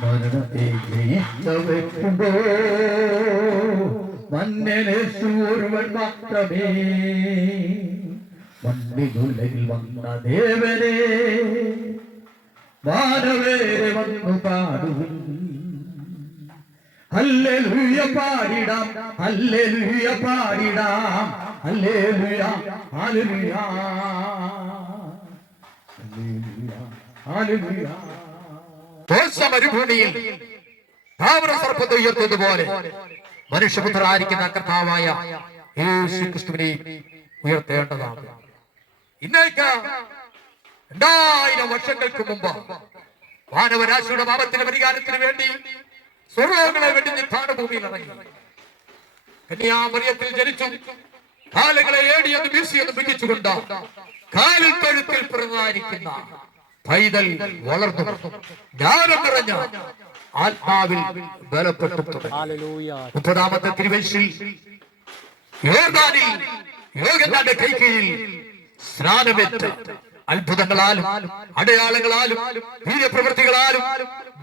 മരണത്തെ ജയിച്ചവയ്ക്കുമ്പോ മന്നനേശു ഒരുവൻ മാത്രമേ മണ്ണിനുള്ളിൽ വന്ന ദേവനെ വാനവേരെ വന്നു പാടുവിൻ അല്ലെലുയ പാടിടാം. അല്ലെലുയ പാടിടാം ഹല്ലേലൂയ ഹല്ലേലൂയ ഹല്ലേലൂയ. മരുഭൂമിയിൽ താമര സർപ്പത്തെ ഉയർത്തതുപോലെ മനുഷ്യപുത്രരായിരിക്കുന്ന കർത്താവായ യേശു ഉയർത്തേണ്ടതാണ്. ഇന്നേക്ക് രണ്ടായിരം വർഷങ്ങൾക്ക് മുമ്പ് മാനവരാശിയുടെ പാപത്തിന്റെ പരിഹാരത്തിന് വേണ്ടി സ്വർഗങ്ങളെ വേണ്ടി നിത്ഥാന ഭൂമിയിൽ ഇറങ്ങി. കന്യാമറിയത്തിൽ ജനിച്ചു കാലുകളെ ഏടിയെന്ന് വീശിയെന്ന് പിടിച്ചുകൊണ്ട് കാലിൽ കഴുത്തിൽ പിറന്നായിരിക്കുന്ന പൈതൽ വളർന്നു ജ്ഞാനം നിറഞ്ഞ ആത്മാവിൽ ബലപ്പെട്ടു. മുപ്പതാമത്തെ തിരുവയസ്സിൽ യോർദാനിൽ യോഗനാന്റെ കൈകീഴിൽ സ്നാനമേറ്റ് അത്ഭുതങ്ങളാലും അടയാളങ്ങളാലും വീര്യപ്രവൃത്തികളാലും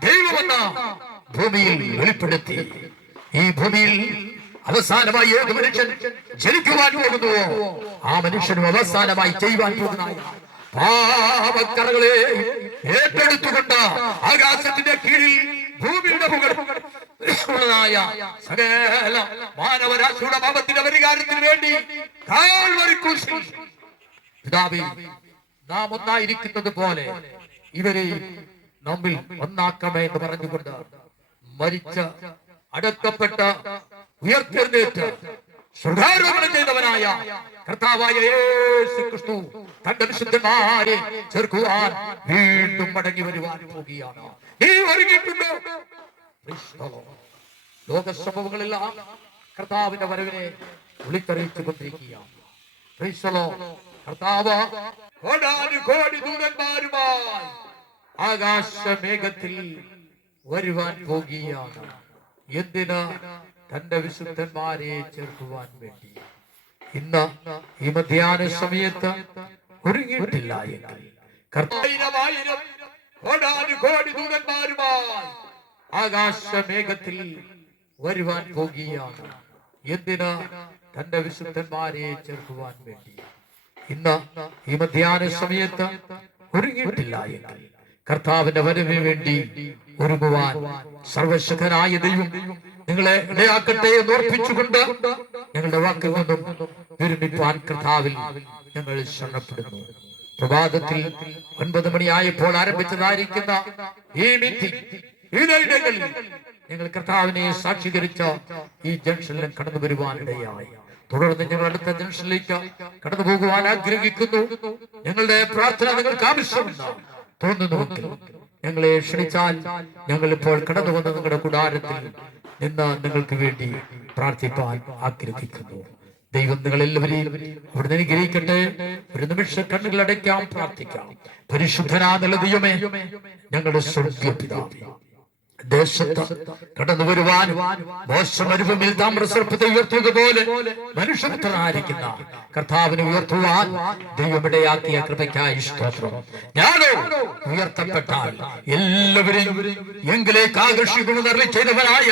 ദൈവമെന്ന ഭൂമിയിൽ വെളിപ്പെടുത്തി ഈ ഭൂമിയിൽ അവസാനമായി ഏത് മനുഷ്യൻ ജനിക്കുവാൻ പോകുന്നുവോ ആ മനുഷ്യനും അവസാനമായി ചെയ്യുവാൻ പോകുന്ന പാപക്കറകളെ ഏറ്റെടുത്തുകൊണ്ട് ആകാശത്തിന്റെ കീഴിൽ ഭൂമിയുടെ മുകളിലുള്ളതായ സകല മാനവരാശിയുടെ പാപത്തിന്റെ പരിഹാരത്തിന് വേണ്ടി പിതാവേ നാം ഒന്നായിരിക്കുന്നത് പോലെ ഇവരെ നമ്മിൽ ഒന്നാക്കമേ എന്ന് പറഞ്ഞുകൊണ്ട് മരിച്ച അടക്കപ്പെട്ട ഉയർത്തെഴുന്നേറ്റ് സുഖാരോപണം ചെയ്തവനായ കർത്താവായ യേശുക്രിസ്തു തന്റെ വിശുദ്ധന്മാരെ ചേർക്കുവാൻ വീണ്ടും മടങ്ങി വരുവാൻ പോകുകയാണ്. നീ ഒരുങ്ങിയിട്ടുണ്ടോ. ലോക സംഭവങ്ങളെല്ലാം കർത്താവിന്റെ വരവിനെ വിളിക്കറിയിച്ചു കൊണ്ടിരിക്കുകയാണ് ആകാശ കോടി ആകാശമേഘത്തിൽ വരുവാൻ പോകുകയാണ്. എന്തിന് തന്റെ വിശുദ്ധന്മാരെ ചേർക്കുവാൻ വേണ്ടി. ഇന്ന് ഈ മധ്യാന സമയത്ത് ഒരുങ്ങിയിട്ടില്ല എങ്കിൽ കർത്തായിരമായിരം ആകാശമേഘത്തിൽ വരുവാൻ പോകുകയാണ്. എന്തിന്? തന്റെ വിശുദ്ധന്മാരെ ചേർക്കുവാൻ വേണ്ടി. ഇന്ന് ഈ മധ്യാന സമയത്ത് ഒരുങ്ങിയിട്ടില്ല എങ്കിൽ കർത്താവിന്റെ വരവിന് വേണ്ടി ഒരുങ്ങുവാൻ സർവശക്തനായ ദൈവം നിങ്ങളെ ഇടയാക്കട്ടെ എന്ന് ഓർപ്പിച്ചുകൊണ്ട് ഞങ്ങളുടെ വാക്കിൽ നിന്നും വിരമിപ്പാൻ കർത്താവിൽ ഞങ്ങൾ ശരണപ്പെടുന്നു. പ്രഭാതത്തിൽ ഒൻപത് മണിയായപ്പോൾ ആരംഭിച്ചതായിരിക്കുന്ന ഈ മീറ്റിംഗ് ഞങ്ങൾ കർത്താവിനെ സാക്ഷീകരിച്ച ഈ ജംഗ്ഷനിലും കടന്നു വരുവാനിടയായി. തുടർന്ന് ഞങ്ങൾ അടുത്ത ജംഗ്ഷനിലേക്ക് കടന്നു പോകുവാൻ ആഗ്രഹിക്കുന്നു. ഞങ്ങളുടെ പ്രാർത്ഥന നിങ്ങൾക്ക് ആവശ്യമുണ്ട്. തോന്നുന്നുവെങ്കിൽ ഞങ്ങളെ ക്ഷണിച്ചാൽ ഞങ്ങൾ ഇപ്പോൾ കടന്നു വന്ന നിങ്ങളുടെ കൂടാരത്തിൽ നിന്ന് നിങ്ങൾക്ക് വേണ്ടി പ്രാർത്ഥിപ്പാൻ ആഗ്രഹിക്കുന്നു. ദൈവം നിങ്ങൾ എല്ലാവരെയും അവിടുന്ന് അനുഗ്രഹിക്കട്ടെ. ഒരു നിമിഷം കണ്ണുകൾ അടയ്ക്കാം പ്രാർത്ഥിക്കാം. പരിശുദ്ധനാന്നുള്ള ദൈവമേ ഞങ്ങളുടെ സ്വർഗീയ പിതാവേ ദേശത്ത് കടന്നു വരുവാൻ മോശം മരുഭൂമിയിൽ താമ്രസർപ്പത്തെ പോലെ മനുഷ്യപുത്രനായിരിക്കുന്ന കർത്താവിനെ ഉയർത്തുവാൻ ദൈവമിടയാക്കിയ കൃപയ്ക്കായി സ്തോത്രം. ഞാനോ ഉയർത്തപ്പെട്ടാൽ എല്ലാവരെയും എങ്കിലേക്ക് ആകർഷിക്കുന്നത് അറിയിച്ചവരായ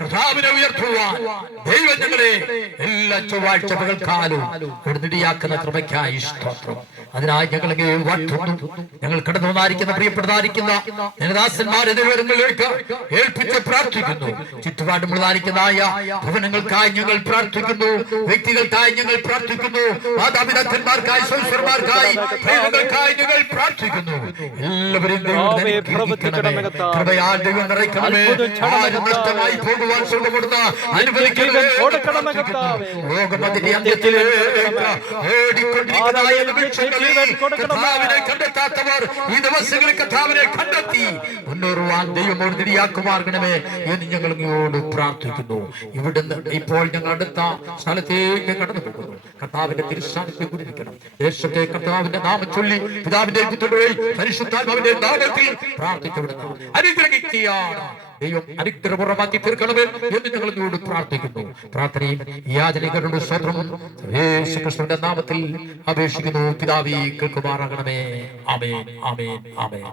കർത്താവിനെ ഉയർത്തുവാൻ ദൈവം ഞങ്ങളെ എല്ലാ ചൊവ്വാഴ്ച പകൽക്കാലവും കൊടുത്തിടിയാക്കുന്ന കൃപയ്ക്കായി സ്തോത്രം. അതിനായി ഞങ്ങൾ വാഴ്ത്തുന്നു ഞങ്ങൾ കടന്നു വന്നായിരിക്കുന്ന പ്രിയപ്പെട്ടതായിരിക്കുന്ന ജനദാസന്മാരെ ദൈവങ്ങളിലേക്ക് ഏൽപ്പിച്ച് പ്രാർത്ഥിക്കുന്നു. ചുറ്റുപാടുമുള്ളതായിരിക്കുന്നതായ ഭവനങ്ങൾക്കായി ഞങ്ങൾ പ്രാർത്ഥിക്കുന്നു. വ്യക്തികൾക്കായി ഞങ്ങൾ പ്രാർത്ഥിക്കുന്നു. മാതാപിതാക്കന്മാർക്കായി സ്വസ്വരന്മാർക്കായി ദൈവങ്ങൾക്കായി ഞങ്ങൾ പ്രാർത്ഥിക്കുന്നു. എല്ലാവരും ദൈവം. കൃപയാൽ ദൈവം നിറയ്ക്കണമേ. ആരും നഷ്ടമായി പോകുവാൻ ശ്രമപ്പെടുന്ന അനുവദിക്കണമേ. ലോകം അതിന്റെ അന്ത്യത്തിലേക്ക് നിമിഷങ്ങളിൽ കണ്ടെത്താത്തവർ ഈ ദിവസങ്ങളിൽ കഥാവിനെ കണ്ടെത്തി. മുന്നേറുവാൻ ദൈവമോട് നിര്യാക്കുമാർഗണമേ എന്ന് ഞങ്ങൾ നിങ്ങളോട് പ്രാർത്ഥിക്കുന്നു. ഇവിടുന്ന് ഇപ്പോൾ ഞങ്ങൾ അടുത്ത സ്ഥലത്തേക്ക് കടന്നു പോകുന്നു കർത്താവിന്റെ തിരുസ്ഥാനത്തെ കുടിക്കണം ദേശത്തെ കർത്താവിന്റെ നാമം ചൊല്ലി പിതാവിന്റെ പരിശുദ്ധാത്മാവിന്റെ നാമത്തിൽ പ്രാർത്ഥിക്കപ്പെടുന്നു അനുഗ്രഹിക്കുകയാണ്. ദൈവം അനുഗ്രഹപൂർവമാക്കി തീർക്കണമേ എന്ന് ഞങ്ങൾ നിങ്ങളോട് പ്രാർത്ഥിക്കുന്നു. പ്രാർത്ഥനയും യാചനകളുടെ സ്വത്രവും യേശു നാമത്തിൽ അപേക്ഷിക്കുന്നു. പിതാവി കേൾക്കുമാറാകണമേ. ആമേൻ ആമേൻ ആമേൻ.